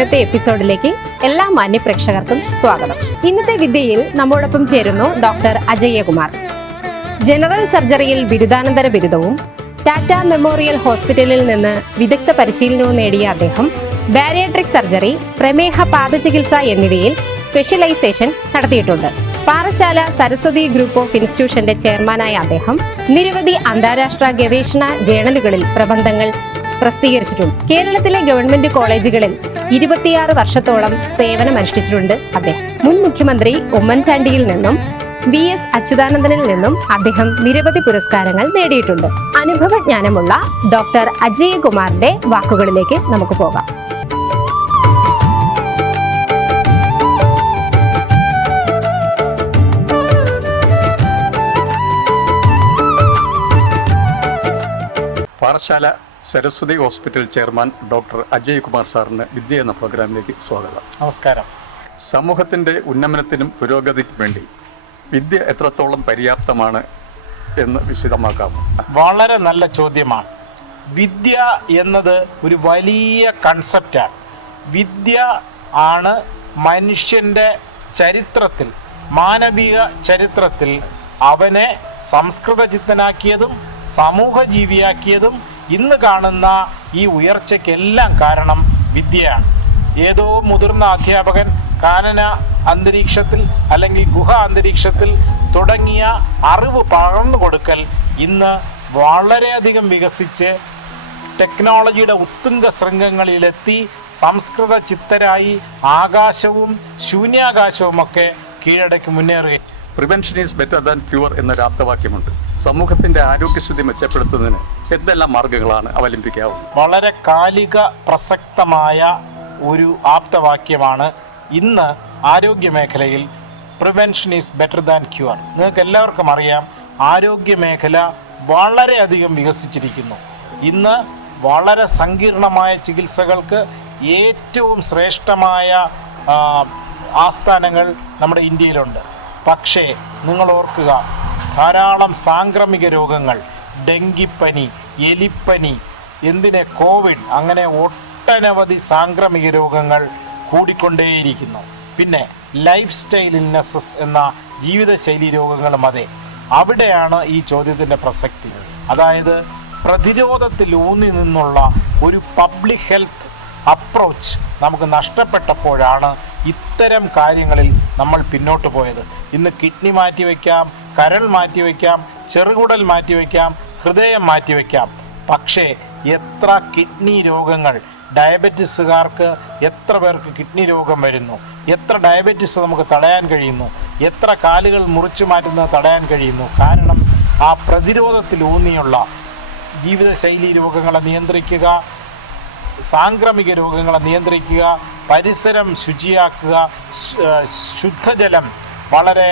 ഇന്നത്തെ എപ്പിസോഡിലേക്ക് എല്ലാ മാന്യ പ്രേക്ഷകർക്കും സ്വാഗതം. ഇന്നത്തെ വിദ്യയിൽ നമ്മോടൊപ്പം ചേരുന്നു ഡോക്ടർ അജയ്യകുമാർ. ജനറൽ സർജറിയിൽ ബിരുദാനന്തര ബിരുദവും ടാറ്റ മെമ്മോറിയൽ ഹോസ്പിറ്റലിൽ നിന്ന് വിദഗ്ധ പരിശീലനവും നേടിയ അദ്ദേഹം ബാരിയാട്രിക് സർജറി, പ്രമേഹ പാദചികിത്സ എന്നിവയിൽ സ്പെഷ്യലൈസേഷൻ നടത്തിയിട്ടുണ്ട്. പാറശാല സരസ്വതി ഗ്രൂപ്പ് ഓഫ് ഇൻസ്റ്റിറ്റ്യൂഷന്റെ ചെയർമാനായ അദ്ദേഹം നിരവധി അന്താരാഷ്ട്ര ഗവേഷണ ജേണലുകളിൽ പ്രബന്ധങ്ങൾ പ്രസിദ്ധീകരിച്ചിട്ടുണ്ട്. കേരളത്തിലെ ഗവൺമെന്റ് കോളേജുകളിൽ 26 വർഷത്തോളം സേവനമനുഷ്ഠിച്ചിട്ടുണ്ട് അദ്ദേഹം. മുൻ മുഖ്യമന്ത്രി ഉമ്മൻചാണ്ടിയിൽ നിന്നും VS അച്യുതാനന്ദനിൽ നിന്നും അദ്ദേഹം നിരവധി പുരസ്കാരങ്ങൾ നേടിയിട്ടുണ്ട്. അനുഭവജ്ഞാനമുള്ള ഡോക്ടർ അജയ്യകുമാറിന്റെ വാക്കുകളിലേക്ക് നമുക്ക് പോകാം. Parassala Saraswati hospital chairman doctor Ajayakumar സാറിന് വിദ്യ എന്ന പ്രോഗ്രാമിലേക്ക് സ്വാഗതം. നമസ്കാരം. സമൂഹത്തിൻ്റെ ഉന്നമനത്തിനും പുരോഗതിക്കും വേണ്ടി വിദ്യ എത്രത്തോളം പര്യാപ്തമാണ് എന്ന് വിശദമാക്കാം. വളരെ നല്ല ചോദ്യമാണ്. വിദ്യ എന്നത് ഒരു വലിയ കൺസെപ്റ്റാണ്. വിദ്യ ആണ് മനുഷ്യൻ്റെ ചരിത്രത്തിൽ, മാനവിക ചരിത്രത്തിൽ അവനെ സംസ്കൃതചിത്തനാക്കിയതും സമൂഹ ജീവിയാക്കിയതും ഇന്ന് കാണുന്ന ഈ ഉയർച്ചയ്ക്കെല്ലാം കാരണം വിദ്യയാണ്. ഏതോ മുതിർന്ന അധ്യാപകൻ കാനന അന്തരീക്ഷത്തിൽ അല്ലെങ്കിൽ ഗുഹ അന്തരീക്ഷത്തിൽ തുടങ്ങിയ അറിവ് പകർന്നു കൊടുക്കൽ ഇന്ന് വളരെയധികം വികസിച്ച് ടെക്നോളജിയുടെ ഉത്തുംഗ ശൃംഗങ്ങളിലെത്തി സംസ്കൃത ചിത്തരായി ആകാശവും ശൂന്യാകാശവുമൊക്കെ കീഴടക്കി മുന്നേറുകയും. Prevention is better than cure എന്നൊരു ആപ്തവാക്യമുണ്ട്. സമൂഹത്തിൻ്റെ ആരോഗ്യസ്ഥിതി മെച്ചപ്പെടുത്തുന്നതിന് എന്തെല്ലാം മാർഗങ്ങളാണ് അവലംബിക്കാവുന്നത്? വളരെ കാലിക പ്രസക്തമായ ഒരു ആപ്തവാക്യമാണ് ഇന്ന് ആരോഗ്യ മേഖലയിൽ. Prevention is better than cure. നിങ്ങൾക്ക് എല്ലാവർക്കും അറിയാം, ആരോഗ്യ മേഖല വളരെയധികം വികസിച്ചിരിക്കുന്നു. ഇന്ന് വളരെ സങ്കീർണമായ ചികിത്സകൾക്ക് ഏറ്റവും ശ്രേഷ്ഠമായ ആസ്ഥാനങ്ങൾ നമ്മുടെ ഇന്ത്യയിലുണ്ട്. പക്ഷേ നിങ്ങൾ ഓർക്കുക, ധാരാളം സാംക്രമിക രോഗങ്ങൾ, ഡെങ്കിപ്പനി, എലിപ്പനി, എന്തിനെ കോവിഡ്, അങ്ങനെ ഒട്ടനവധി സാംക്രമിക രോഗങ്ങൾ കൂടിക്കൊണ്ടേയിരിക്കുന്നു. പിന്നെ ലൈഫ് സ്റ്റൈൽ ഇൽനെസ്സസ് എന്ന ജീവിതശൈലി രോഗങ്ങളും അതെ. അവിടെയാണ് ഈ ചോദ്യത്തിൻ്റെ പ്രസക്തി. അതായത് പ്രതിരോധത്തിൽ ഊന്നി നിന്നുള്ള ഒരു പബ്ലിക് ഹെൽത്ത് അപ്രോച്ച് നമുക്ക് നഷ്ടപ്പെട്ടപ്പോഴാണ് ഇത്തരം കാര്യങ്ങളിൽ നമ്മൾ പിന്നോട്ട് പോയത്. ഇന്ന് കിഡ്നി മാറ്റിവെക്കാം, കരൾ മാറ്റിവെക്കാം, ചെറുകുടൽ മാറ്റിവെക്കാം, ഹൃദയം മാറ്റിവെക്കാം. പക്ഷേ എത്ര കിഡ്നി രോഗങ്ങൾ, ഡയബറ്റിസുകാർക്ക് എത്ര പേർക്ക് കിഡ്നി രോഗം വരുന്നു, എത്ര ഡയബറ്റിസ് നമുക്ക് തടയാൻ കഴിയുന്നു, എത്ര കാലുകൾ മുറിച്ചു മാറ്റുന്നത് തടയാൻ കഴിയുന്നു. കാരണം ആ പ്രതിരോധത്തിലൂന്നിയുള്ള ജീവിതശൈലി രോഗങ്ങളെ നിയന്ത്രിക്കുക, സാംക്രമിക രോഗങ്ങളെ നിയന്ത്രിക്കുക, പരിസരം ശുചിയാക്കുക, ശുദ്ധജലം, വളരെ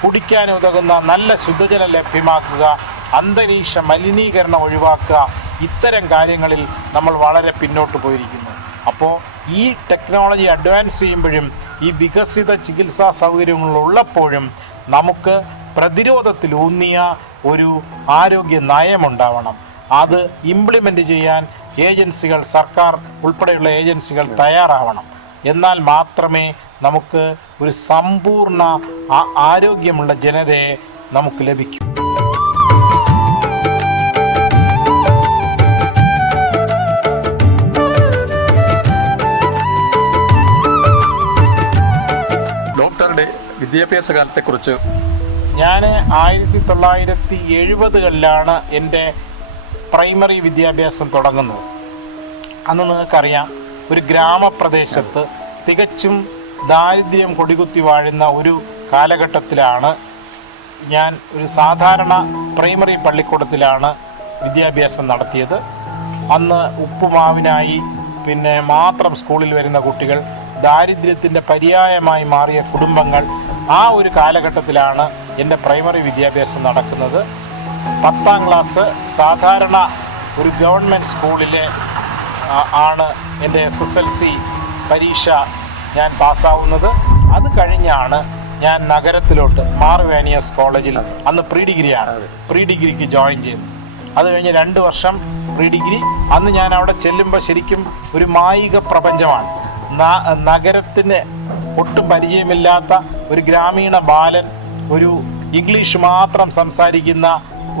കുടിക്കാനുതകുന്ന നല്ല ശുദ്ധജലം ലഭ്യമാക്കുക, അന്തരീക്ഷ മലിനീകരണം ഒഴിവാക്കുക. ഇത്തരം കാര്യങ്ങളിൽ നമ്മൾ വളരെ പിന്നോട്ട് പോയിരിക്കുന്നു. അപ്പോൾ ഈ ടെക്നോളജി അഡ്വാൻസ് ചെയ്യുമ്പോഴും ഈ വികസിത ചികിത്സാ സൗകര്യങ്ങളുള്ളപ്പോഴും നമുക്ക് പ്രതിരോധത്തിലൂന്നിയ ഒരു ആരോഗ്യ നയമുണ്ടാവണം. അത് ഇംപ്ലിമെൻ്റ് ചെയ്യാൻ ഏജൻസികൾ, സർക്കാർ ഉൾപ്പെടെയുള്ള ഏജൻസികൾ തയ്യാറാവണം. എന്നാൽ മാത്രമേ നമുക്ക് ഒരു സമ്പൂർണ്ണ ആരോഗ്യമുള്ള ജനതയെ നമുക്ക് ലഭിക്കൂ. ഡോക്ടറുടെ വിദ്യാഭ്യാസ കാലത്തെക്കുറിച്ച് ഞാൻ 1970കളിലാണ് എൻ്റെ പ്രൈമറി വിദ്യാഭ്യാസം തുടങ്ങുന്നത്. അന്ന് നിങ്ങൾക്കറിയാം, ഒരു ഗ്രാമപ്രദേശത്ത് തികച്ചും ദാരിദ്ര്യം കൊടികുത്തി വാഴുന്ന ഒരു കാലഘട്ടത്തിലാണ് ഞാൻ ഒരു സാധാരണ പ്രൈമറി പള്ളിക്കൂടത്തിലാണ് വിദ്യാഭ്യാസം നടത്തിയത്. അന്ന് ഉപ്പുമാവിനായി പിന്നെ മാത്രം സ്കൂളിൽ വരുന്ന കുട്ടികൾ, ദാരിദ്ര്യത്തിൻ്റെ പര്യായമായി മാറിയ കുടുംബങ്ങൾ, ആ ഒരു കാലഘട്ടത്തിലാണ് എൻ്റെ പ്രൈമറി വിദ്യാഭ്യാസം നടക്കുന്നത്. 10ാം ക്ലാസ് സാധാരണ ഒരു ഗവൺമെൻറ് സ്കൂളിലെ ആണ് എൻ്റെ SSLC പരീക്ഷ ഞാൻ പാസ്സാവുന്നത്. അത് കഴിഞ്ഞാണ് ഞാൻ നഗരത്തിലോട്ട് മാർവാനിയസ് കോളേജിൽ, അന്ന് പ്രീ ഡിഗ്രിക്ക് ജോയിൻ ചെയ്തു. അത് കഴിഞ്ഞ് 2 വർഷം പ്രീ ഡിഗ്രി. അന്ന് ഞാൻ അവിടെ ചെല്ലുമ്പോൾ ശരിക്കും ഒരു മായിക പ്രപഞ്ചമാണ്. നഗരത്തിന് ഒട്ടും പരിചയമില്ലാത്ത ഒരു ഗ്രാമീണ ബാലൻ ഒരു ഇംഗ്ലീഷ് മാത്രം സംസാരിക്കുന്ന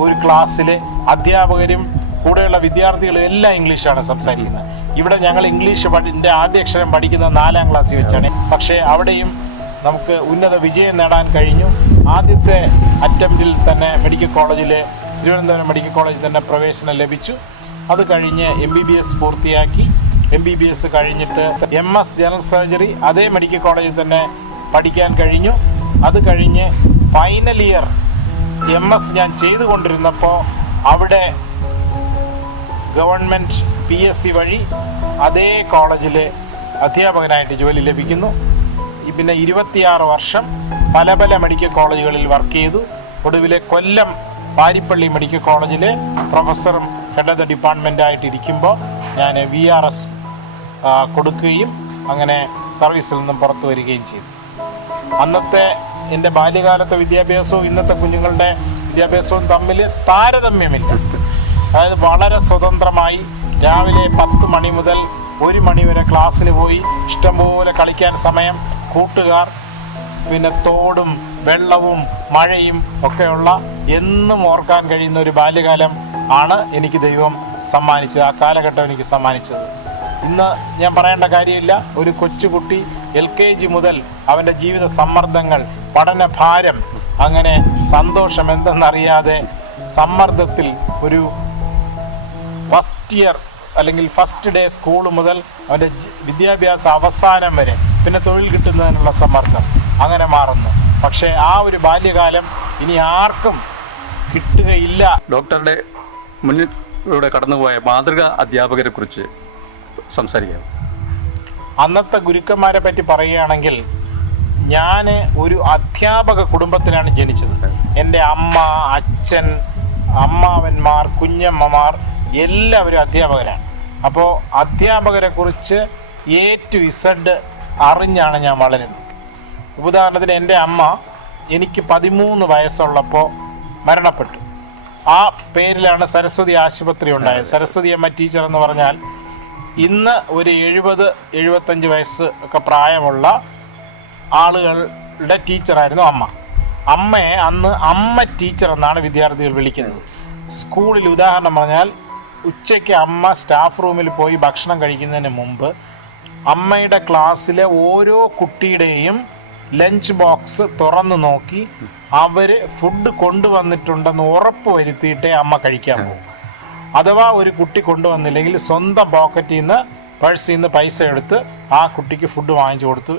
ഒരു ക്ലാസ്സിലെ അധ്യാപകരും കൂടെയുള്ള വിദ്യാർത്ഥികളും എല്ലാം ഇംഗ്ലീഷാണ് സംസാരിക്കുന്നത്. ഇവിടെ ഞങ്ങൾ ഇംഗ്ലീഷ് ആദ്യ അക്ഷരം പഠിക്കുന്ന 4ാം ക്ലാസ്സിൽ വെച്ചാണ്. പക്ഷേ അവിടെയും നമുക്ക് ഉന്നത വിജയം നേടാൻ കഴിഞ്ഞു. ആദ്യത്തെ അറ്റംപ്റ്റിൽ തന്നെ തിരുവനന്തപുരം മെഡിക്കൽ കോളേജിൽ തന്നെ പ്രവേശനം ലഭിച്ചു. അത് കഴിഞ്ഞ് MBBS പൂർത്തിയാക്കി. MBBS കഴിഞ്ഞിട്ട് MS ജനറൽ സർജറി അതേ മെഡിക്കൽ കോളേജിൽ തന്നെ പഠിക്കാൻ കഴിഞ്ഞു. അത് കഴിഞ്ഞ് ഫൈനൽ ഇയർ MS ഞാൻ ചെയ്തുകൊണ്ടിരുന്നപ്പോൾ അവിടെ ഗവൺമെൻറ് PSC വഴി അതേ കോളേജിൽ അധ്യാപകനായിട്ട് ജോലി ലഭിക്കുന്നു. പിന്നെ 26 വർഷം പല മെഡിക്കൽ കോളേജുകളിൽ വർക്ക് ചെയ്തു. ഒടുവിലെ കൊല്ലം പാരിപ്പള്ളി മെഡിക്കൽ കോളേജിലെ പ്രൊഫസറും ഹെഡ് ഓഫ് ദ ഡിപ്പാർട്ട്മെൻറ്റായിട്ട് ഇരിക്കുമ്പോൾ ഞാൻ VRS കൊടുക്കുകയും അങ്ങനെ സർവീസിൽ നിന്നും പുറത്തു വരികയും ചെയ്തു. അന്നത്തെ എൻ്റെ ബാല്യകാലത്തെ വിദ്യാഭ്യാസവും ഇന്നത്തെ കുഞ്ഞുങ്ങളുടെ വിദ്യാഭ്യാസവും തമ്മിൽ താരതമ്യമില്ല. അതായത് വളരെ സ്വതന്ത്രമായി രാവിലെ 10 മണി മുതൽ 1 മണി വരെ ക്ലാസ്സിന് പോയി ഇഷ്ടംപോലെ കളിക്കാൻ സമയം, കൂട്ടുകാർ, പിന്നെ തോടും വെള്ളവും മഴയും ഒക്കെയുള്ള എന്നും ഓർക്കാൻ കഴിയുന്ന ഒരു ബാല്യകാലം ആണ് എനിക്ക് ദൈവം സമ്മാനിച്ചത്. ആ കാലഘട്ടം എനിക്ക് സമ്മാനിച്ചത് ഇന്ന് ഞാൻ പറയേണ്ട കാര്യമില്ല. ഒരു കൊച്ചുകുട്ടി LKG മുതൽ അവൻ്റെ ജീവിത സമ്മർദ്ദങ്ങൾ, പഠനഭാരം, അങ്ങനെ സന്തോഷം എന്തെന്നറിയാതെ സമ്മർദ്ദത്തിൽ ഒരു ഫസ്റ്റ് ഇയർ അല്ലെങ്കിൽ ഫസ്റ്റ് ഡേ സ്കൂൾ മുതൽ അവൻ്റെ വിദ്യാഭ്യാസ അവസാനം വരെ, പിന്നെ തൊഴിൽ കിട്ടുന്നതിനുള്ള സമ്മർദ്ദം, അങ്ങനെ മാറുന്നു. പക്ഷേ ആ ഒരു ബാല്യകാലം ഇനി ആർക്കും കിട്ടുകയില്ല. ഡോക്ടറുടെ മുന്നിലൂടെ കടന്നുപോയ മാതൃകാ അധ്യാപകരെ കുറിച്ച് സംസാരിക്കാം. അന്നത്തെ ഗുരുക്കന്മാരെ പറ്റി പറയുകയാണെങ്കിൽ, ഞാൻ ഒരു അധ്യാപക കുടുംബത്തിലാണ് ജനിച്ചത്. എൻ്റെ അമ്മ, അച്ഛൻ, അമ്മാവന്മാർ, കുഞ്ഞമ്മമാർ എല്ലാവരും അധ്യാപകരാണ്. അപ്പോൾ അധ്യാപകരെ കുറിച്ച് A to Z അറിഞ്ഞാണ് ഞാൻ വളരുന്നത്. ഉദാഹരണത്തിന് എൻ്റെ അമ്മ എനിക്ക് 13 വയസ്സുള്ളപ്പോൾ മരണപ്പെട്ടു. ആ പേരിലാണ് സരസ്വതി ആശുപത്രി ഉണ്ടായത്. സരസ്വതി അമ്മ ടീച്ചർ എന്ന് പറഞ്ഞാൽ ഇന്ന് ഒരു 70-75 വയസ്സ് ഒക്കെ പ്രായമുള്ള ആളുകളുടെ ടീച്ചറായിരുന്നു അമ്മ. അമ്മയെ അന്ന് അമ്മ ടീച്ചർ എന്നാണ് വിദ്യാർത്ഥികൾ വിളിക്കുന്നത്. സ്കൂളിൽ ഉദാഹരണം പറഞ്ഞാൽ ഉച്ചയ്ക്ക് അമ്മ സ്റ്റാഫ് റൂമിൽ പോയി ഭക്ഷണം കഴിക്കുന്നതിന് മുമ്പ് അമ്മയുടെ ക്ലാസ്സിലെ ഓരോ കുട്ടിയുടെയും ലഞ്ച് ബോക്സ് തുറന്നു നോക്കി അവർ ഫുഡ് കൊണ്ടുവന്നിട്ടുണ്ടെന്ന് ഉറപ്പ് വരുത്തിയിട്ടേ അമ്മ കഴിക്കാൻ പോകും. അഥവാ ഒരു കുട്ടി കൊണ്ടുവന്നില്ലെങ്കിൽ സ്വന്തം പോക്കറ്റിൽ നിന്ന്, പേഴ്സിൽ നിന്ന് പൈസ എടുത്ത് ആ കുട്ടിക്ക് ഫുഡ് വാങ്ങിച്ചു കൊടുത്ത്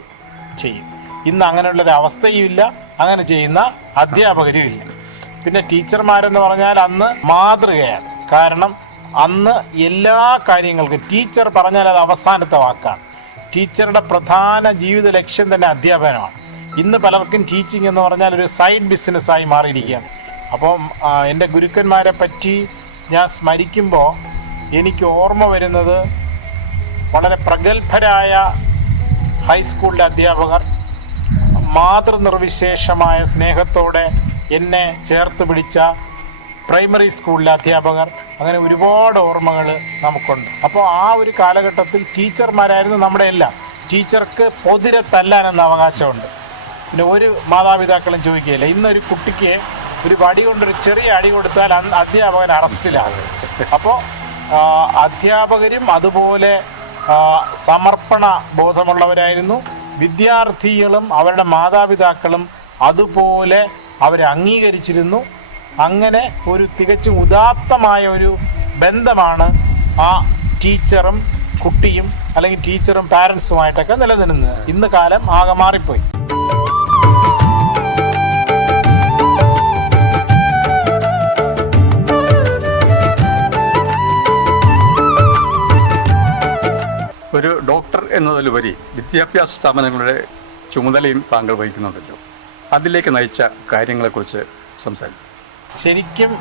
ചെയ്യും. ഇന്ന് അങ്ങനെയുള്ളൊരു അവസ്ഥയും ഇല്ല, അങ്ങനെ ചെയ്യുന്ന അധ്യാപകരും ഇല്ല. പിന്നെ ടീച്ചർമാരെന്ന് പറഞ്ഞാൽ അന്ന് മാതൃകയാണ്. കാരണം അന്ന് എല്ലാ കാര്യങ്ങൾക്കും ടീച്ചർ പറഞ്ഞാൽ അത് അവസാനത്തെ വാക്കാണ്. ടീച്ചറുടെ പ്രധാന ജീവിത ലക്ഷ്യം തന്നെ അധ്യാപനമാണ്. ഇന്ന് പലർക്കും ടീച്ചിങ് എന്ന് പറഞ്ഞാൽ ഒരു സൈഡ് ബിസിനസ്സായി മാറിയിരിക്കുകയാണ്. അപ്പം എൻ്റെ ഗുരുക്കന്മാരെ പറ്റി ഞാൻ സ്മരിക്കുമ്പോൾ എനിക്ക് ഓർമ്മ വരുന്നത് വളരെ പ്രഗത്ഭരായ ഹൈസ്കൂളിലെ അധ്യാപകർ, മാതൃനിർവിശേഷമായ സ്നേഹത്തോടെ എന്നെ ചേർത്ത് പിടിച്ച പ്രൈമറി സ്കൂളിലെ അധ്യാപകർ, അങ്ങനെ ഒരുപാട് ഓർമ്മകൾ നമുക്കുണ്ട്. അപ്പോൾ ആ ഒരു കാലഘട്ടത്തിൽ ടീച്ചർമാരായിരുന്നു നമ്മുടെ എല്ലാം. ടീച്ചർക്ക് പൊതിരെ തല്ലാനെന്ന അവകാശമുണ്ട്. പിന്നെ ഒരു മാതാപിതാക്കളും ചോദിക്കുകയില്ല. ഇന്നൊരു കുട്ടിക്ക് ഒരു വടി കൊണ്ടൊരു ചെറിയ അടി കൊടുത്താൽ അധ്യാപകൻ അറസ്റ്റിലാണ്. അപ്പോൾ അധ്യാപകരും അതുപോലെ സമർപ്പണ ബോധമുള്ളവരായിരുന്നു. വിദ്യാർത്ഥികളും അവരുടെ മാതാപിതാക്കളും അതുപോലെ അവരെ അംഗീകരിച്ചിരുന്നു. അങ്ങനെ ഒരു തികച്ചും ഉദാത്തമായ ഒരു ബന്ധമാണ് ആ ടീച്ചറും കുട്ടിയും, അല്ലെങ്കിൽ ടീച്ചറും പാരൻസുമായിട്ടൊക്കെ നിലനിന്നത്. ഇന്ന് കാലം ആകെ മാറിപ്പോയി. ഒരു ഡോക്ടർ എന്നതിലുപരി വിദ്യാഭ്യാസ സ്ഥാപനങ്ങളുടെ ചുമതലയും താങ്കൾ വഹിക്കുന്നുണ്ടല്ലോ. അതിലേക്ക് നയിച്ച കാര്യങ്ങളെക്കുറിച്ച് സംസാരിക്കും. ശരിക്കും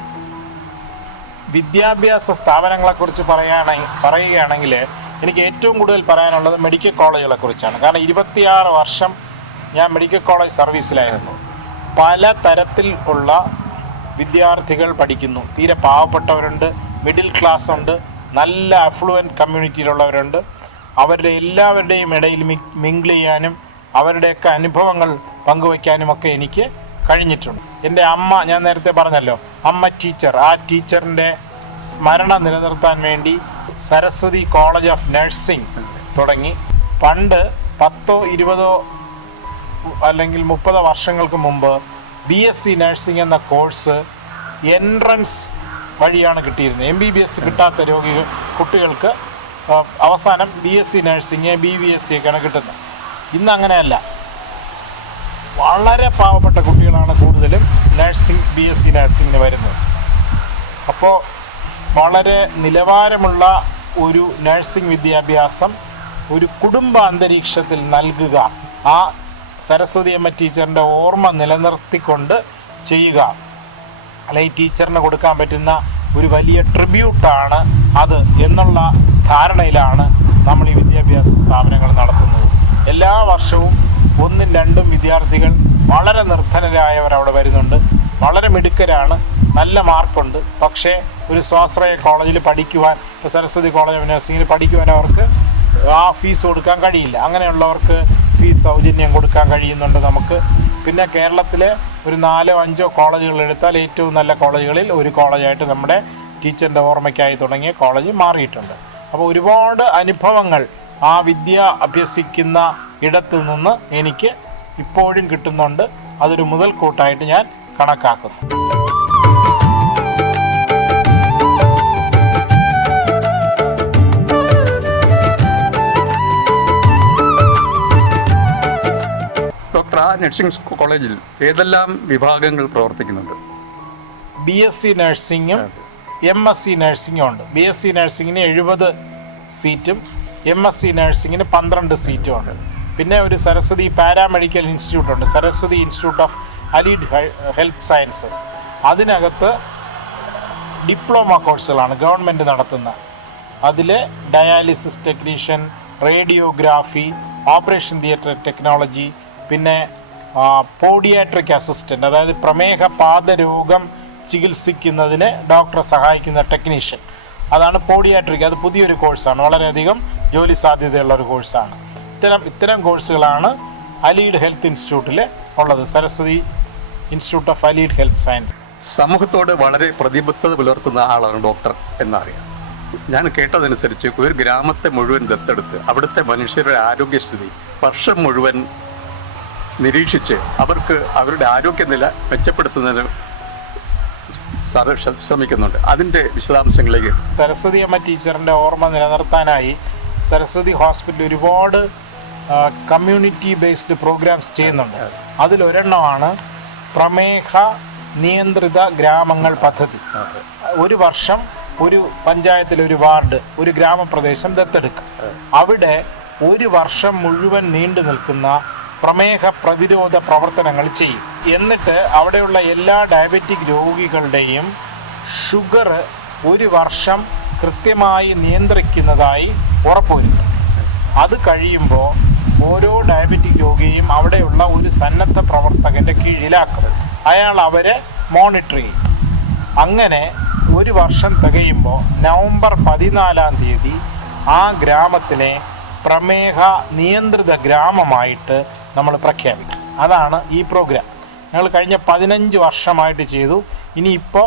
വിദ്യാഭ്യാസ സ്ഥാപനങ്ങളെക്കുറിച്ച് പറയുകയാണെങ്കിൽ എനിക്ക് ഏറ്റവും കൂടുതൽ പറയാനുള്ളത് മെഡിക്കൽ കോളേജുകളെ കുറിച്ചാണ്. കാരണം 26 വർഷം ഞാൻ മെഡിക്കൽ കോളേജ് സർവീസിലായിരുന്നു. പല തരത്തിൽ ഉള്ള വിദ്യാർത്ഥികൾ പഠിക്കുന്നു. തീരെ പാവപ്പെട്ടവരുണ്ട്, മിഡിൽ ക്ലാസ് ഉണ്ട്, നല്ല അഫ്ലുവൻറ്റ് കമ്മ്യൂണിറ്റിയിലുള്ളവരുണ്ട്. അവരുടെ എല്ലാവരുടെയും ഇടയിൽ മിങ്കിൾ ചെയ്യാനും അവരുടെയൊക്കെ അനുഭവങ്ങൾ പങ്കുവയ്ക്കാനും ഒക്കെ എനിക്ക് കഴിഞ്ഞിട്ടുണ്ട്. എൻ്റെ അമ്മ, ഞാൻ നേരത്തെ പറഞ്ഞല്ലോ, അമ്മ ടീച്ചർ, ആ ടീച്ചറിൻ്റെ സ്മരണ നിലനിർത്താൻ വേണ്ടി സരസ്വതി കോളേജ് ഓഫ് നഴ്സിംഗ് തുടങ്ങി. പണ്ട് 10 20 അല്ലെങ്കിൽ 30 വർഷങ്ങൾക്ക് മുമ്പ് BSc നഴ്സിംഗ് എന്ന കോഴ്സ് എൻട്രൻസ് വഴിയാണ് കിട്ടിയിരുന്നത്. MBBS കിട്ടാത്ത കുട്ടികൾക്ക് അവസാനം BSc നഴ്സിംഗ് BVSc ഒക്കെയാണ് കിട്ടുന്നത്. ഇന്ന് അങ്ങനെയല്ല. വളരെ പാവപ്പെട്ട കുട്ടികളാണ് കൂടുതലും BSc നഴ്സിംഗിന് വരുന്നത്. അപ്പോൾ വളരെ നിലവാരമുള്ള ഒരു നഴ്സിംഗ് വിദ്യാഭ്യാസം ഒരു കുടുംബ അന്തരീക്ഷത്തിൽ നൽകുക, ആ സരസ്വതി അമ്മ ടീച്ചറിൻ്റെ ഓർമ്മ നിലനിർത്തിക്കൊണ്ട് ചെയ്യുക, അല്ലെങ്കിൽ ടീച്ചറിന് കൊടുക്കാൻ പറ്റുന്ന ഒരു വലിയ ട്രിബ്യൂട്ടാണ് അത് എന്നുള്ള ധാരണയിലാണ് നമ്മൾ ഈ വിദ്യാഭ്യാസ സ്ഥാപനങ്ങൾ നടത്തുന്നത്. എല്ലാ വർഷവും 1 2 വിദ്യാർത്ഥികൾ വളരെ നിർധനരായവർ അവിടെ വരുന്നുണ്ട്. വളരെ മിടുക്കരാണ്, നല്ല മാർക്കുണ്ട്. പക്ഷേ ഒരു സ്വാശ്രയ കോളേജിൽ പഠിക്കുവാൻ, സരസ്വതി കോളേജ് ഓഫ് നഴ്സിംഗിൽ പഠിക്കുവാൻ അവർക്ക് ആ ഫീസ് കൊടുക്കാൻ കഴിയില്ല. അങ്ങനെയുള്ളവർക്ക് ഫീസ് സൗജന്യം കൊടുക്കാൻ കഴിയുന്നുണ്ട് നമുക്ക്. പിന്നെ കേരളത്തിലെ ഒരു 4 5 കോളേജുകൾ എടുത്താൽ ഏറ്റവും നല്ല കോളേജുകളിൽ ഒരു കോളേജായിട്ട് നമ്മുടെ ടീച്ചറിൻ്റെ ഓർമ്മയ്ക്കായി തുടങ്ങിയ കോളേജ് മാറിയിട്ടുണ്ട്. അപ്പോൾ ഒരുപാട് അനുഭവങ്ങൾ ആ വിദ്യ അഭ്യസിക്കുന്ന ഇടത്തിൽ നിന്ന് എനിക്ക് ഇപ്പോഴും കിട്ടുന്നുണ്ട്. അതൊരു മുതൽക്കൂട്ടായിട്ട് ഞാൻ കണക്കാക്കുന്നു. ഡോക്ടർ, ആ നഴ്സിംഗ് കോളേജിൽ ഏതെല്ലാം വിഭാഗങ്ങൾ പ്രവർത്തിക്കുന്നുണ്ട്? BSc നഴ്സിംഗും MSc നഴ്സിംഗും ഉണ്ട്. BSc നഴ്സിംഗിന് 70 സീറ്റും MSc നഴ്സിംഗിന് 12 സീറ്റും ഉണ്ട്. പിന്നെ ഒരു സരസ്വതി പാരാമെഡിക്കൽ ഇൻസ്റ്റിറ്റ്യൂട്ട് ഉണ്ട്, Saraswati institute of allied health sciences. അതിനകത്ത് ഡിപ്ലോമ കോഴ്സുകളാണ് ഗവൺമെൻറ് നടത്തുന്ന. അതിൽ dialysis technician, radiography, operation theatre technology, പിന്നെ പോഡിയാട്രിക് അസിസ്റ്റൻ്റ്, അതായത് പ്രമേഹ പാദരോഗം ചികിത്സിക്കുന്നതിന് ഡോക്ടറെ സഹായിക്കുന്ന ടെക്നീഷ്യൻ, അതാണ് പോഡിയാട്രിക്. അത് പുതിയൊരു കോഴ്സാണ്, വളരെയധികം ജോലി സാധ്യതയുള്ള ഒരു കോഴ്സാണ്. ഇത്തരം കോഴ്സുകളാണ് അലീഡ് ഹെൽത്ത് ഇൻസ്റ്റിറ്റ്യൂട്ടിൽ ഉള്ളത്, Saraswati institute of allied health science. സമൂഹത്തോട് വളരെ പ്രതിബദ്ധത പുലർത്തുന്ന ആളാണ് ഡോക്ടർ എന്നറിയാം. ഞാൻ കേട്ടതനുസരിച്ച് ഒരു ഗ്രാമത്തെ മുഴുവൻ ദത്തെടുത്ത് അവിടുത്തെ മനുഷ്യരുടെ ആരോഗ്യസ്ഥിതി വർഷം മുഴുവൻ നിരീക്ഷിച്ച് അവർക്ക് അവരുടെ ആരോഗ്യനില മെച്ചപ്പെടുത്തുന്നതിന് ശ്രമിക്കുന്നുണ്ട്. അതിൻ്റെ വിശദാംശങ്ങളിലേക്ക്. സരസ്വതി അമ്മ ടീച്ചറിൻ്റെ ഓർമ്മ നിലനിർത്താനായി സരസ്വതി ഹോസ്പിറ്റൽ ഒരുപാട് കമ്മ്യൂണിറ്റി ബേസ്ഡ് പ്രോഗ്രാംസ് ചെയ്യുന്നുണ്ട്. അതിലൊരെണ്ണമാണ് പ്രമേഹ നിയന്ത്രിത ഗ്രാമങ്ങൾ പദ്ധതി. ഒരു വർഷം ഒരു പഞ്ചായത്തിൽ ഒരു വാർഡ്, ഒരു ഗ്രാമപ്രദേശം ദത്തെടുക്കും. അവിടെ ഒരു വർഷം മുഴുവൻ നീണ്ടു നിൽക്കുന്ന പ്രമേഹ പ്രതിരോധ പ്രവർത്തനങ്ങൾ ചെയ്യും. എന്നിട്ട് അവിടെയുള്ള എല്ലാ ഡയബറ്റിക് രോഗികളുടെയും ഷുഗർ ഒരു വർഷം കൃത്യമായി നിയന്ത്രിക്കുന്നതായി ഉറപ്പുവരുത്തും. അത് കഴിയുമ്പോൾ ഓരോ ഡയബറ്റിക് രോഗിയെയും അവിടെയുള്ള ഒരു സന്നദ്ധ പ്രവർത്തകൻ്റെ കീഴിലാക്കും. അയാൾ അവരെ മോണിറ്റർ ചെയ്യും. അങ്ങനെ ഒരു വർഷം തികയുമ്പോൾ നവംബർ 14-ാം തീയതി ആ ഗ്രാമത്തിനെ പ്രമേഹ നിയന്ത്രിത ഗ്രാമമായിട്ട് നമ്മൾ പ്രഖ്യാപിക്കും. അതാണ് ഈ പ്രോഗ്രാം. ഞങ്ങൾ കഴിഞ്ഞ 15 വർഷമായിട്ട് ചെയ്തു. ഇനിയിപ്പോൾ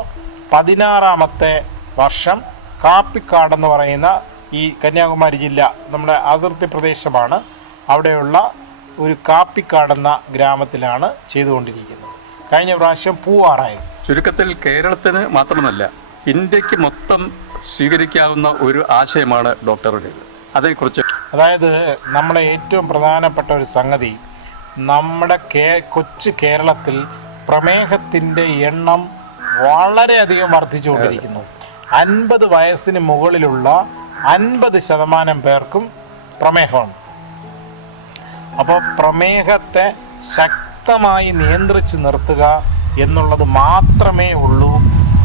16-ാമത്തെ വർഷം കാപ്പിക്കാടെന്ന് പറയുന്ന ഈ കന്യാകുമാരി ജില്ല നമ്മുടെ അതിർത്തി പ്രദേശമാണ്. അവിടെയുള്ള ഒരു കാപ്പിക്കാടെന്ന ഗ്രാമത്തിലാണ് ചെയ്തുകൊണ്ടിരിക്കുന്നത്. കഴിഞ്ഞ പ്രാവശ്യം പൂവാറായി. ചുരുക്കത്തിൽ കേരളത്തിന് മാത്രമല്ല ഇന്ത്യക്ക് മൊത്തം സ്വീകരിക്കാവുന്ന ഒരു ആശയമാണ് ഡോക്ടറുടേത്. അതേക്കുറിച്ച്, അതായത് നമ്മളെ ഏറ്റവും പ്രധാനപ്പെട്ട ഒരു സംഗതി, നമ്മുടെ കൊച്ചു കേരളത്തിൽ പ്രമേഹത്തിൻ്റെ എണ്ണം വളരെയധികം വർദ്ധിച്ചുകൊണ്ടിരിക്കുന്നു. 50 വയസ്സിന് മുകളിലുള്ള 50% പേർക്കും പ്രമേഹമുണ്ട്. അപ്പോൾ പ്രമേഹത്തെ ശക്തമായി നിയന്ത്രിച്ച് നിർത്തുക എന്നുള്ളത് മാത്രമേ ഉള്ളൂ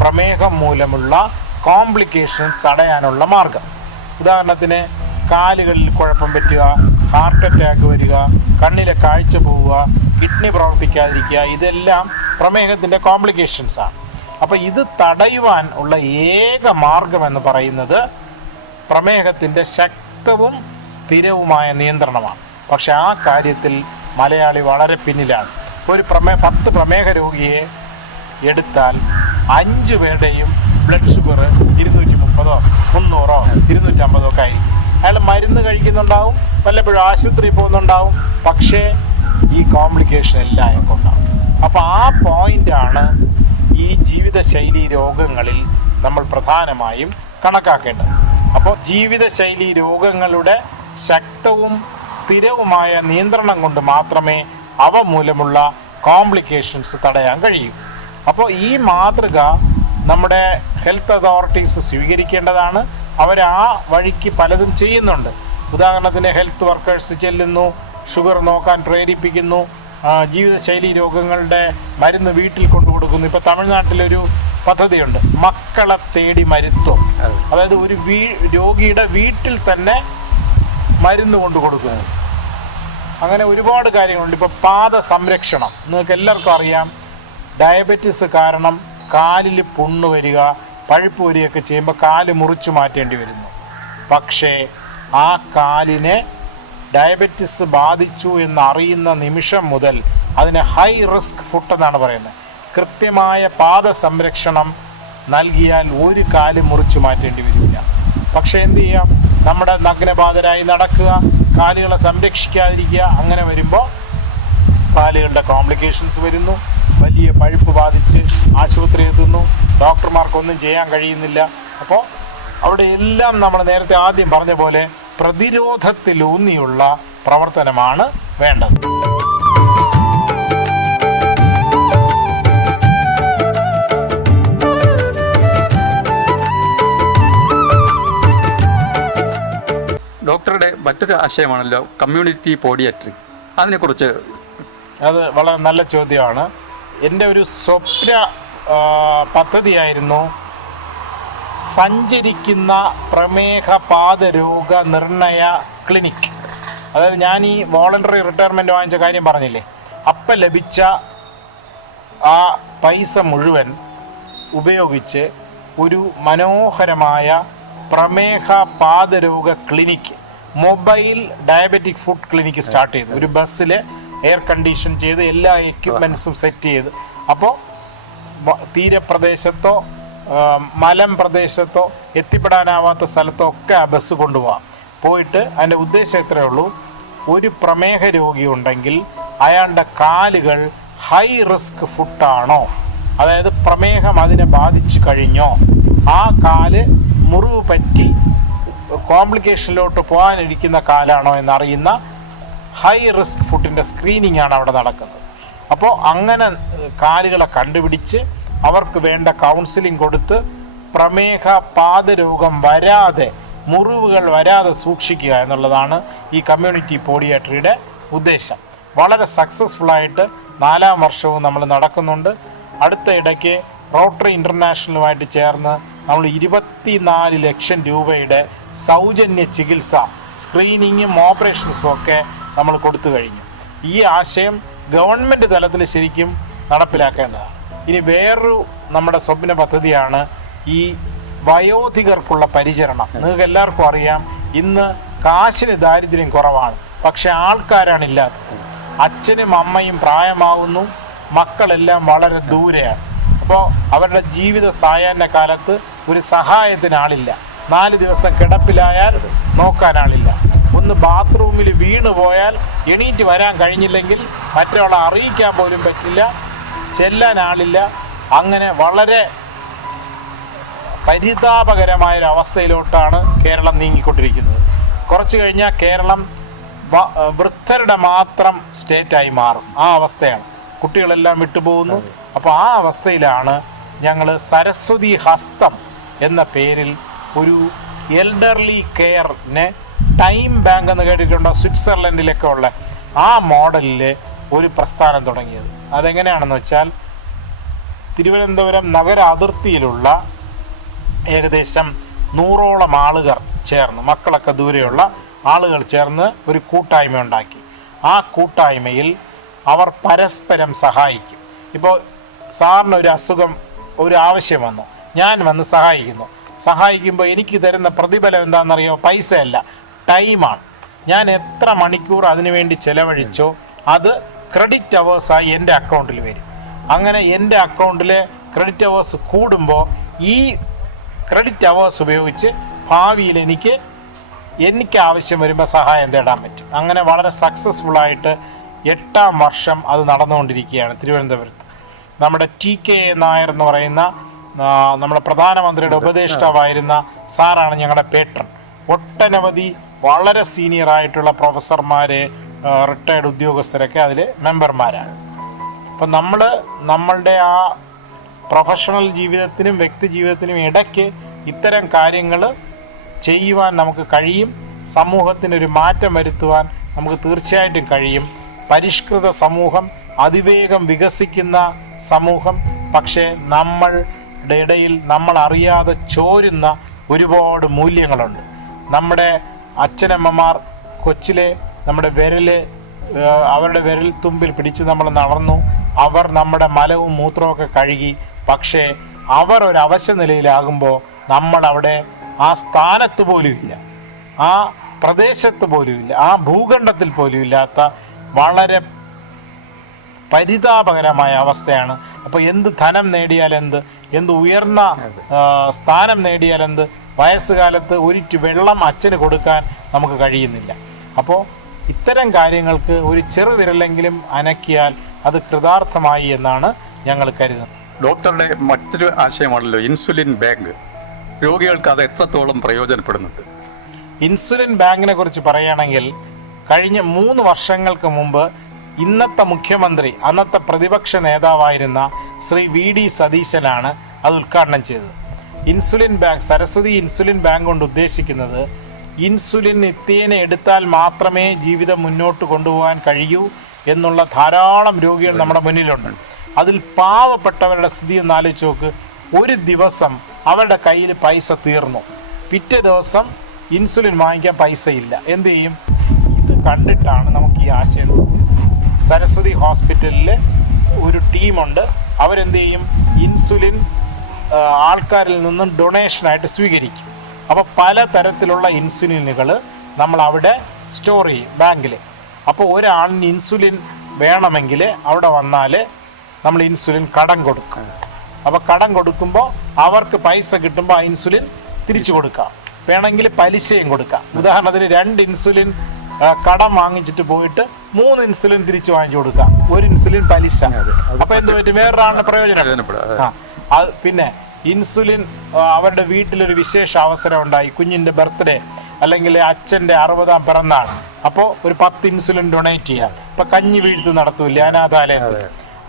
പ്രമേഹം മൂലമുള്ള കോംപ്ലിക്കേഷൻസ് തടയാനുള്ള മാർഗം. ഉദാഹരണത്തിന് കാലുകളിൽ കുഴപ്പം പറ്റുക, ഹാർട്ട് അറ്റാക്ക് വരിക, കണ്ണിലെ കാഴ്ച പോവുക, കിഡ്നി പ്രവർത്തിക്കാതിരിക്കുക, ഇതെല്ലാം പ്രമേഹത്തിൻ്റെ കോംപ്ലിക്കേഷൻസാണ്. അപ്പോൾ ഇത് തടയുവാൻ ഉള്ള ഏക മാർഗമെന്ന് പറയുന്നത് പ്രമേഹത്തിൻ്റെ ശക്തവും സ്ഥിരവുമായ നിയന്ത്രണമാണ്. പക്ഷെ ആ കാര്യത്തിൽ മലയാളി വളരെ പിന്നിലാണ്. ഒരു 10 പ്രമേഹ രോഗിയെ എടുത്താൽ 5 പേരുടെയും ബ്ലഡ് ഷുഗർ 230, 300, 250 ഒക്കെ ആയിരിക്കും. അയാൾ മരുന്ന് കഴിക്കുന്നുണ്ടാവും, വല്ലപ്പോഴും ആശുപത്രിയിൽ പോകുന്നുണ്ടാവും, പക്ഷേ ഈ കോംപ്ലിക്കേഷൻ എല്ലാം അയാൾക്കുണ്ടാവും. അപ്പോൾ ആ പോയിൻ്റാണ് ഈ ജീവിതശൈലി രോഗങ്ങളിൽ നമ്മൾ പ്രധാനമായും കണക്കാക്കേണ്ടത്. അപ്പോൾ ജീവിതശൈലി രോഗങ്ങളുടെ ശക്തവും സ്ഥിരവുമായ നിയന്ത്രണം കൊണ്ട് മാത്രമേ അവ മൂലമുള്ള കോംപ്ലിക്കേഷൻസ് തടയാൻ കഴിയൂ. അപ്പോൾ ഈ മാതൃക നമ്മുടെ ഹെൽത്ത് അതോറിറ്റീസ് സ്വീകരിക്കേണ്ടതാണ്. അവർ ആ വഴിക്ക് പലതും ചെയ്യുന്നുണ്ട്. ഉദാഹരണത്തിന് ഹെൽത്ത് വർക്കേഴ്സ് ചെല്ലുന്നു, ഷുഗർ നോക്കാൻ പ്രേരിപ്പിക്കുന്നു, ജീവിതശൈലി രോഗങ്ങളുടെ മരുന്ന് വീട്ടിൽ കൊണ്ടു കൊടുക്കുന്നു. ഇപ്പോൾ തമിഴ്നാട്ടിലൊരു പദ്ധതിയുണ്ട്, മക്കളെ തേടി മരുത്വം. അതായത് ഒരു രോഗിയുടെ വീട്ടിൽ തന്നെ മരുന്ന് കൊണ്ടു കൊടുക്കുന്നു. അങ്ങനെ ഒരുപാട് കാര്യങ്ങളുണ്ട്. ഇപ്പോൾ പാദ സംരക്ഷണം നിങ്ങൾക്ക് എല്ലാവർക്കും അറിയാം. ഡയബറ്റിസ് കാരണം കാലിൽ പുണ്ണ് വരിക, പഴുപ്പ് വരികയൊക്കെ ചെയ്യുമ്പോൾ കാല് മുറിച്ചു മാറ്റേണ്ടി വരുന്നു. പക്ഷേ ആ കാലിനെ ഡയബറ്റിസ് ബാധിച്ചു എന്നറിയുന്ന നിമിഷം മുതൽ അതിന് ഹൈ റിസ്ക് ഫുട്ട് എന്നാണ് പറയുന്നത്. കൃത്യമായ പാദ സംരക്ഷണം നൽകിയാൽ ഒരു കാല് മുറിച്ചു മാറ്റേണ്ടി വരില്ല. പക്ഷേ എന്ത് ചെയ്യാം, നമ്മുടെ നഗ്നപാതരായി നടക്കുക, കാലുകളെ സംരക്ഷിക്കാതിരിക്കുക. അങ്ങനെ വരുമ്പോൾ കാലുകളുടെ കോംപ്ലിക്കേഷൻസ് വരുന്നു, വലിയ പഴുപ്പ് ബാധിച്ച് ആശുപത്രി എത്തുന്നു, ഡോക്ടർമാർക്കൊന്നും ചെയ്യാൻ കഴിയുന്നില്ല. അപ്പോൾ അവിടെ എല്ലാം നമ്മൾ നേരത്തെ ആദ്യം പറഞ്ഞ പോലെ പ്രതിരോധത്തിലൂന്നിയുള്ള പ്രവർത്തനമാണ് വേണ്ടത്. ഡോക്ടറുടെ മറ്റൊരു ആശയമാണല്ലോ കമ്മ്യൂണിറ്റി പോഡിയാട്രി. അതിനെക്കുറിച്ച് അത് വളരെ നല്ല ചോദ്യമാണ്. എൻ്റെ ഒരു സ്വപ്ന പദ്ധതിയായിരുന്നു സഞ്ചരിക്കുന്ന പ്രമേഹ പാദരോഗ നിർണയ ക്ലിനിക്. അതായത് ഞാൻ ഈ വോളണ്ടറി റിട്ടയർമെൻറ്റ് വാങ്ങിച്ച കാര്യം പറഞ്ഞില്ലേ, അപ്പം ലഭിച്ച ആ പൈസ മുഴുവൻ ഉപയോഗിച്ച് ഒരു മനോഹരമായ പ്രമേഹ പാദരോഗ clinic, mobile diabetic food clinic start ചെയ്തു. ഒരു ബസ്സിൽ എയർ കണ്ടീഷൻ ചെയ്ത് എല്ലാ എക്യുപ്മെൻസും സെറ്റ് ചെയ്ത്. അപ്പോൾ തീരപ്രദേശത്തോ മലം പ്രദേശത്തോ എത്തിപ്പെടാനാവാത്ത സ്ഥലത്തോ ഒക്കെ ആ ബസ് കൊണ്ടുപോകാം. പോയിട്ട് അതിൻ്റെ ഉദ്ദേശം എത്രയേ ഉള്ളൂ, ഒരു പ്രമേഹ രോഗി ഉണ്ടെങ്കിൽ അയാളുടെ കാലുകൾ ഹൈ റിസ്ക് ഫുട്ടാണോ, അതായത് പ്രമേഹം അതിനെ ബാധിച്ചു കഴിഞ്ഞോ, ആ കാല് മുറിവ് പറ്റി കോംപ്ലിക്കേഷനിലോട്ട് പോകാനിരിക്കുന്ന കാലാണോ എന്നറിയുന്ന ഹൈ റിസ്ക് ഫുഡിൻ്റെ സ്ക്രീനിങ് ആണ് അവിടെ നടക്കുന്നത്. അപ്പോൾ അങ്ങനെ കാലുകളെ കണ്ടുപിടിച്ച് അവർക്ക് വേണ്ട കൗൺസിലിംഗ് കൊടുത്ത് പ്രമേഹ പാദരോഗം വരാതെ, മുറിവുകൾ വരാതെ സൂക്ഷിക്കുക എന്നുള്ളതാണ് ഈ കമ്മ്യൂണിറ്റി പോഡിയാട്രിയുടെ ഉദ്ദേശം. വളരെ സക്സസ്ഫുള്ളായിട്ട് 4ാം വർഷവും നമ്മൾ നടക്കുന്നുണ്ട്. അടുത്ത ഇടയ്ക്ക് റോട്ടറി ഇൻ്റർനാഷണലുമായിട്ട് ചേർന്ന് നമ്മൾ 24 ലക്ഷം രൂപയുടെ സൗജന്യ ചികിത്സ, സ്ക്രീനിങ്ങും ഓപ്പറേഷൻസും ഒക്കെ നമ്മൾ കൊടുത്തു കഴിഞ്ഞു. ഈ ആശയം ഗവൺമെൻറ് തലത്തിൽ ശരിക്കും നടപ്പിലാക്കേണ്ടതാണ്. ഇനി വേറൊരു നമ്മുടെ സ്വപ്ന പദ്ധതിയാണ് ഈ വയോധികർക്കുള്ള പരിചരണം. നിങ്ങൾക്ക് എല്ലാവർക്കും അറിയാം, ഇന്ന് കാശിന് ദാരിദ്ര്യം കുറവാണ്, പക്ഷെ ആൾക്കാരാണ് ഇല്ലാത്തത്. അച്ഛനും അമ്മയും പ്രായമാകുന്നു, മക്കളെല്ലാം വളരെ ദൂരെയാണ്. അപ്പോൾ അവരുടെ ജീവിത സായാഹ്ന കാലത്ത് ഒരു സഹായത്തിന് ആളില്ല. 4 ദിവസം കിടപ്പിലായാൽ നോക്കാനാളില്ല. ഒന്ന് ബാത്റൂമിൽ വീണു പോയാൽ എണീറ്റ് വരാൻ കഴിഞ്ഞില്ലെങ്കിൽ മറ്റൊരാളെ അറിയിക്കാൻ പോലും പറ്റില്ല, ചെല്ലാൻ ആളില്ല. അങ്ങനെ വളരെ പരിതാപകരമായൊരവസ്ഥയിലോട്ടാണ് കേരളം നീങ്ങിക്കൊണ്ടിരിക്കുന്നത്. കുറച്ച് കഴിഞ്ഞാൽ കേരളം വൃദ്ധരുടെ മാത്രം സ്റ്റേറ്റായി മാറും. ആ അവസ്ഥയാണ്. കുട്ടികളെല്ലാം വിട്ടുപോകുന്നു. അപ്പോൾ ആ അവസ്ഥയിലാണ് ഞങ്ങൾ സരസ്വതി ഹസ്തം എന്ന പേരിൽ ഒരു എൽഡർലി കെയറിന് ടൈം ബാങ്ക് എന്ന് കേട്ടിട്ടുണ്ടോ, സ്വിറ്റ്സർലൻഡിലൊക്കെ ഉള്ള ആ മോഡലിൽ ഒരു പ്രസ്ഥാനം തുടങ്ങിയത്. അതെങ്ങനെയാണെന്ന് വെച്ചാൽ, തിരുവനന്തപുരം നഗര അതിർത്തിയിലുള്ള ഏകദേശം 100ഓളം ആളുകൾ ചേർന്ന്, മക്കളൊക്കെ ദൂരെയുള്ള ആളുകൾ ചേർന്ന് ഒരു കൂട്ടായ്മ ഉണ്ടാക്കി. ആ കൂട്ടായ്മയിൽ അവർ പരസ്പരം സഹായിക്കും. ഇപ്പോൾ സാറിന് ഒരു അസുഖം, ഒരു ആവശ്യം വന്നു, ഞാൻ വന്ന് സഹായിക്കുന്നു. സഹായിക്കുമ്പോൾ എനിക്ക് തരുന്ന പ്രതിഫലം എന്താണെന്നറിയോ? പൈസയല്ല, ടൈമാണ്. ഞാൻ എത്ര മണിക്കൂർ അതിനുവേണ്ടി ചെലവഴിച്ചോ അത് ക്രെഡിറ്റ് അവേഴ്സായി എൻ്റെ അക്കൗണ്ടിൽ വരും. അങ്ങനെ എൻ്റെ അക്കൗണ്ടിലെ ക്രെഡിറ്റ് അവേഴ്സ് കൂടുമ്പോൾ ഈ ക്രെഡിറ്റ് അവേഴ്സ് ഉപയോഗിച്ച് ഭാവിയിൽ എനിക്ക് ആവശ്യം വരുമ്പോൾ സഹായം തേടാൻ പറ്റും. അങ്ങനെ വളരെ സക്സസ്ഫുള്ളായിട്ട് 8ാം വർഷം അത് നടന്നുകൊണ്ടിരിക്കുകയാണ് തിരുവനന്തപുരത്ത്. നമ്മുടെ TK നായർ എന്ന് പറയുന്ന നമ്മുടെ പ്രധാനമന്ത്രിയുടെ ഉപദേഷ്ടാവായിരുന്ന സാറാണ് ഞങ്ങളുടെ പേട്രൺ. ഒട്ടനവധി വളരെ സീനിയറായിട്ടുള്ള പ്രൊഫസർമാർ, റിട്ടയർഡ് ഉദ്യോഗസ്ഥരൊക്കെ അതിൽ മെമ്പർമാരാണ്. അപ്പം നമ്മളുടെ ആ പ്രൊഫഷണൽ ജീവിതത്തിനും വ്യക്തി ജീവിതത്തിനും ഇടയ്ക്ക് ഇത്തരം കാര്യങ്ങൾ ചെയ്യുവാൻ നമുക്ക് കഴിയും. സമൂഹത്തിനൊരു മാറ്റം വരുത്തുവാൻ നമുക്ക് തീർച്ചയായിട്ടും കഴിയും. പരിഷ്കൃത സമൂഹം, അതിവേഗം വികസിക്കുന്ന സമൂഹം, പക്ഷേ നമ്മളുടെ ഇടയിൽ നമ്മൾ അറിയാതെ ചോരുന്ന ഒരുപാട് മൂല്യങ്ങളുണ്ട്. നമ്മുടെ അച്ഛനമ്മമാർ കൊച്ചിലെ നമ്മുടെ അവരുടെ വിരൽ തുമ്പിൽ പിടിച്ച് നമ്മൾ നടന്നു. അവർ നമ്മുടെ മലവും മൂത്രമൊക്കെ കഴുകി. പക്ഷേ അവർ ഒരു അവശ നിലയിലാകുമ്പോൾ നമ്മളവിടെ ആ സ്ഥാനത്ത് പോലും ഇല്ല, ആ പ്രദേശത്ത് പോലും ഇല്ല, ആ ഭൂഖണ്ഡത്തിൽ പോലും ഇല്ലാത്ത വളരെ പരിതാപകരമായ അവസ്ഥയാണ്. അപ്പോൾ എന്ത് ധനം നേടിയാലെന്ത്, എന്ത് ഉയർന്ന സ്ഥാനം നേടിയാലെന്ത്, വയസ്സുകാലത്ത് ഒരിറ്റ് വെള്ളം അച്ഛന് കൊടുക്കാൻ നമുക്ക് കഴിയുന്നില്ല. അപ്പോൾ ഇത്തരം കാര്യങ്ങൾക്ക് ഒരു ചെറുവിരലെങ്കിലും അനക്കിയാൽ അത് കൃതാർത്ഥമായി എന്നാണ് ഞങ്ങൾ കരുതുന്നത്. ഡോക്ടറുടെ മറ്റൊരു ആശയമാണല്ലോ ഇൻസുലിൻ ബാങ്ക്. രോഗികൾക്ക് അത് എത്രത്തോളം പ്രയോജനപ്പെടുന്നുണ്ട്? ഇൻസുലിൻ ബാങ്കിനെ കുറിച്ച് പറയുകയാണെങ്കിൽ കഴിഞ്ഞ 3 വർഷങ്ങൾക്ക് മുമ്പ് ഇന്നത്തെ മുഖ്യമന്ത്രി, അന്നത്തെ പ്രതിപക്ഷ നേതാവായിരുന്ന ശ്രീ VD സതീശനാണ് അത് ഉദ്ഘാടനം ചെയ്തത്. Insulin bank, Saraswati insulin bank കൊണ്ട് ഉദ്ദേശിക്കുന്നത് ഇൻസുലിൻ നിത്യേന എടുത്താൽ മാത്രമേ ജീവിതം മുന്നോട്ട് കൊണ്ടുപോകാൻ കഴിയൂ എന്നുള്ള ധാരാളം രോഗികൾ നമ്മുടെ മുന്നിലുണ്ട്. അതിൽ പാവപ്പെട്ടവരുടെ സ്ഥിതി ഒന്ന് ആലോചിച്ച് നോക്ക്. ഒരു ദിവസം അവരുടെ കയ്യിൽ പൈസ തീർന്നു, പിറ്റേ ദിവസം ഇൻസുലിൻ വാങ്ങിക്കാൻ പൈസ ഇല്ല. എന്ത് ചെയ്യും? ഇത് കണ്ടിട്ടാണ് നമുക്ക് ഈ ആശയം. സരസ്വതി ഹോസ്പിറ്റലിൽ ഒരു ടീമുണ്ട്. അവരെന്ത് ചെയ്യും? ഇൻസുലിൻ ആൾക്കാരിൽ നിന്നും ഡൊണേഷനായിട്ട് സ്വീകരിക്കും. അപ്പോൾ പല തരത്തിലുള്ള ഇൻസുലിനുകൾ നമ്മൾ അവിടെ സ്റ്റോർ ചെയ്യും ബാങ്കിൽ. അപ്പോൾ ഒരാളിന് ഇൻസുലിൻ വേണമെങ്കിൽ അവിടെ വന്നാൽ നമ്മൾ ഇൻസുലിൻ കടം കൊടുക്കും. അപ്പോൾ കടം കൊടുക്കുമ്പോൾ അവർക്ക് പൈസ കിട്ടുമ്പോൾ ആ ഇൻസുലിൻ തിരിച്ചു കൊടുക്കാം. വേണമെങ്കിൽ പലിശയും കൊടുക്കാം. ഉദാഹരണത്തിന് 2 ഇൻസുലിൻ കടം വാങ്ങിച്ചിട്ട് പോയിട്ട് 3 ഇൻസുലിൻ തിരിച്ചു വാങ്ങിച്ചു കൊടുക്കാം. 1 ഇൻസുലിൻ പലിശ. അപ്പോൾ എന്ത് പറ്റും? വേറൊരാളുടെ പ്രയോജനം. പിന്നെ ഇൻസുലിൻ അവരുടെ വീട്ടിലൊരു വിശേഷ അവസരം ഉണ്ടായി, കുഞ്ഞിൻ്റെ ബർത്ത്ഡേ അല്ലെങ്കിൽ അച്ഛൻ്റെ 60ാം പിറന്നാൾ, അപ്പോൾ ഒരു 10 ഇൻസുലിൻ ഡൊണേറ്റ് ചെയ്യാം. ഇപ്പം കഞ്ഞി വീഴ്ത്ത് നടത്തൂല്ലേ അനാഥാലയത്തിൽ.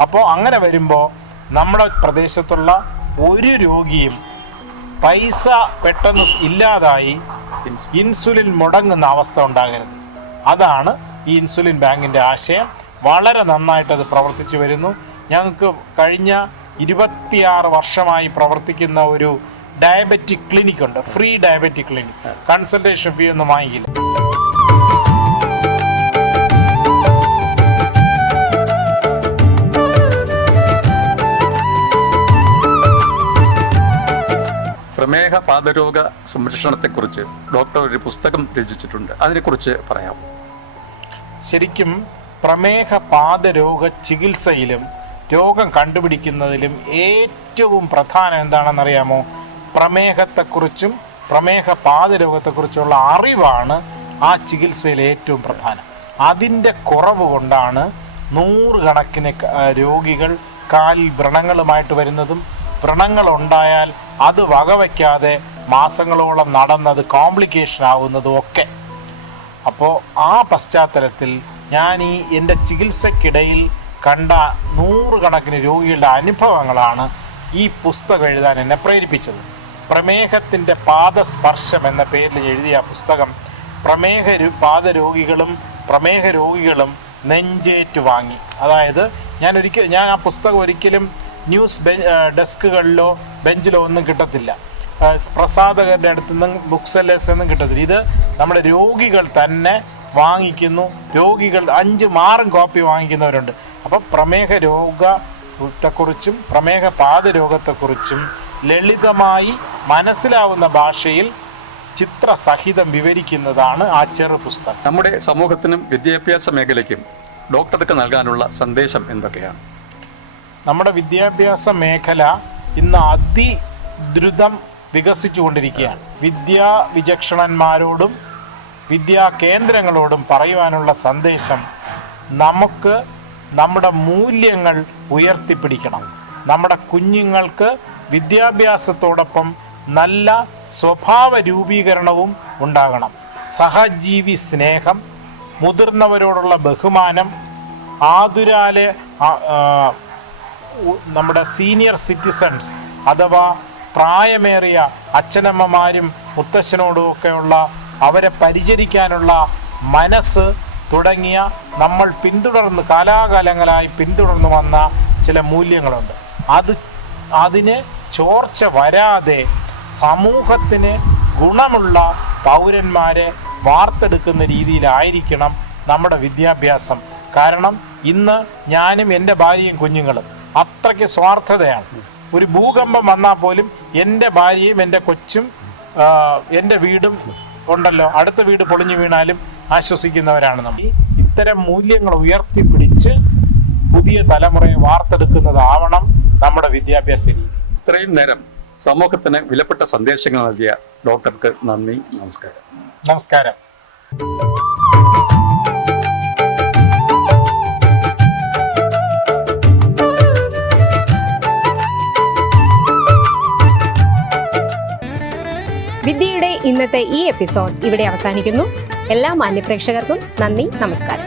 അപ്പോൾ അങ്ങനെ വരുമ്പോൾ നമ്മുടെ പ്രദേശത്തുള്ള ഒരു രോഗിയും പൈസ പെട്ടെന്ന് ഇല്ലാതായി ഇൻസുലിൻ മുടങ്ങുന്ന അവസ്ഥ ഉണ്ടാകരുത്. അതാണ് ഈ ഇൻസുലിൻ ബാങ്കിൻ്റെ ആശയം. വളരെ നന്നായിട്ട് അത് പ്രവർത്തിച്ചു വരുന്നു. ഞങ്ങൾക്ക് കഴിഞ്ഞ 26 വർഷമായി പ്രവർത്തിക്കുന്ന ഒരു ഡയബറ്റിക് ക്ലിനിക് ഉണ്ട്, ഫ്രീ ഡയബറ്റിക് ക്ലിനിക്. കൺസൾട്ടേഷൻ ഫീ ഒന്നും വാങ്ങിക്കില്ല. പ്രമേഹ പാദരോഗ സംരക്ഷണത്തെക്കുറിച്ച് ഡോക്ടർ ഒരു പുസ്തകം രചിച്ചിട്ടുണ്ട്. അതിനെക്കുറിച്ച് പറയാം. ശരിക്കും പ്രമേഹ പാദരോഗ ചികിത്സയിലും രോഗം കണ്ടുപിടിക്കുന്നതിലും ഏറ്റവും പ്രധാനം എന്താണെന്നറിയാമോ? പ്രമേഹത്തെക്കുറിച്ചും പ്രമേഹ പാദരോഗത്തെക്കുറിച്ചുള്ള അറിവാണ് ആ ചികിത്സയിൽ ഏറ്റവും പ്രധാനം. അതിൻ്റെ കുറവ് കൊണ്ടാണ് 100 കണക്കിന് രോഗികൾ കാലിൽ വ്രണങ്ങളുമായിട്ട് വരുന്നതും വ്രണങ്ങളുണ്ടായാൽ അത് വകവയ്ക്കാതെ മാസങ്ങളോളം നടന്നത് കോംപ്ലിക്കേഷൻ ആവുന്നതും ഒക്കെ. അപ്പോൾ ആ പശ്ചാത്തലത്തിൽ ഞാൻ എൻ്റെ ചികിത്സക്കിടയിൽ കണ്ട 100 കണക്കിന് രോഗികളുടെ അനുഭവങ്ങളാണ് ഈ പുസ്തകം എഴുതാൻ എന്നെ പ്രേരിപ്പിച്ചത്. പ്രമേഹത്തിൻ്റെ പാദസ്പർശം എന്ന പേരിൽ എഴുതിയ പുസ്തകം പ്രമേഹ രോഗികളും നെഞ്ചേറ്റ് വാങ്ങി. അതായത് ഞാൻ ആ പുസ്തകം ഒരിക്കലും ന്യൂസ് ഡെസ്കുകളിലോ ബെഞ്ചിലോ ഒന്നും കിട്ടത്തില്ല, പ്രസാധകരുടെ അടുത്ത് നിന്നും ബുക്ക് സെല്ലേഴ്സ് ഒന്നും കിട്ടത്തില്ല. ഇത് നമ്മുടെ രോഗികൾ തന്നെ വാങ്ങിക്കുന്നു. രോഗികൾ 5-6 കോപ്പി വാങ്ങിക്കുന്നവരുണ്ട്. അപ്പോൾ പ്രമേഹ രോഗത്തെക്കുറിച്ചും പ്രമേഹ പാദരോഗത്തെക്കുറിച്ചും ലളിതമായി മനസ്സിലാവുന്ന ഭാഷയിൽ ചിത്രസഹിതം വിവരിക്കുന്നതാണ് ആ ചെറു പുസ്തകം. നമ്മുടെ സമൂഹത്തിനും വിദ്യാഭ്യാസ മേഖലയ്ക്കും ഡോക്ടർക്ക് നൽകാനുള്ള സന്ദേശം എന്തൊക്കെയാണ്? നമ്മുടെ വിദ്യാഭ്യാസ മേഖല ഇന്ന് അതിദ്രുതം വികസിച്ചുകൊണ്ടിരിക്കുകയാണ്. വിദ്യാ വിചക്ഷണന്മാരോടും വിദ്യാ കേന്ദ്രങ്ങളോടും പറയുവാനുള്ള സന്ദേശം, നമുക്ക് നമ്മുടെ മൂല്യങ്ങൾ ഉയർത്തിപ്പിടിക്കണം. നമ്മുടെ കുഞ്ഞുങ്ങൾക്ക് വിദ്യാഭ്യാസത്തോടൊപ്പം നല്ല സ്വഭാവ രൂപീകരണവും ഉണ്ടാകണം. സഹജീവി സ്നേഹം, മുതിർന്നവരോടുള്ള ബഹുമാനം, ആതുരാലെ നമ്മുടെ സീനിയർ സിറ്റിസൺസ് അഥവാ പ്രായമേറിയ അച്ഛനമ്മമാരും മുത്തശ്ശനോടുമൊക്കെയുള്ള അവരെ പരിചരിക്കാനുള്ള മനസ്സ് തുടങ്ങിയ നമ്മൾ കാലാകാലങ്ങളായി പിന്തുടർന്നു വന്ന ചില മൂല്യങ്ങളുണ്ട്. അതിന് ചോർച്ച വരാതെ സമൂഹത്തിന് ഗുണമുള്ള പൗരന്മാരെ വാർത്തെടുക്കുന്ന രീതിയിലായിരിക്കണം നമ്മുടെ വിദ്യാഭ്യാസം. കാരണം ഇന്ന് ഞാനും എൻ്റെ ഭാര്യയും കുഞ്ഞുങ്ങളും അത്രയ്ക്ക് സ്വാർത്ഥതയാണ്. ഒരു ഭൂകമ്പം വന്നാൽ പോലും എൻ്റെ ഭാര്യയും എൻ്റെ കൊച്ചും എൻ്റെ വീടും ഉണ്ടല്ലോ, അടുത്ത വീട് പൊളിഞ്ഞു വീണാലും ആശ്വസിക്കുന്നവരാണ് നമ്മൾ. ഇത്തരം മൂല്യങ്ങൾ ഉയർത്തിപ്പിടിച്ച് പുതിയ തലമുറയെ വാർത്തെടുക്കുന്നതാവണം നമ്മുടെ വിദ്യാഭ്യാസ രീതി. ഇത്രയും നേരം സമൂഹത്തിന് വിലപ്പെട്ട സന്ദേശങ്ങൾ നൽകിയ ഡോക്ടർക്ക് നന്ദി. നമസ്കാരം. നമസ്കാരം. വിദ്യയുടെ ഇന്നത്തെ ഈ എപ്പിസോഡ് ഇവിടെ അവസാനിക്കുന്നു. എല്ലാ മാന്യപ്രേക്ഷകർക്കും നന്ദി, നമസ്കാരം.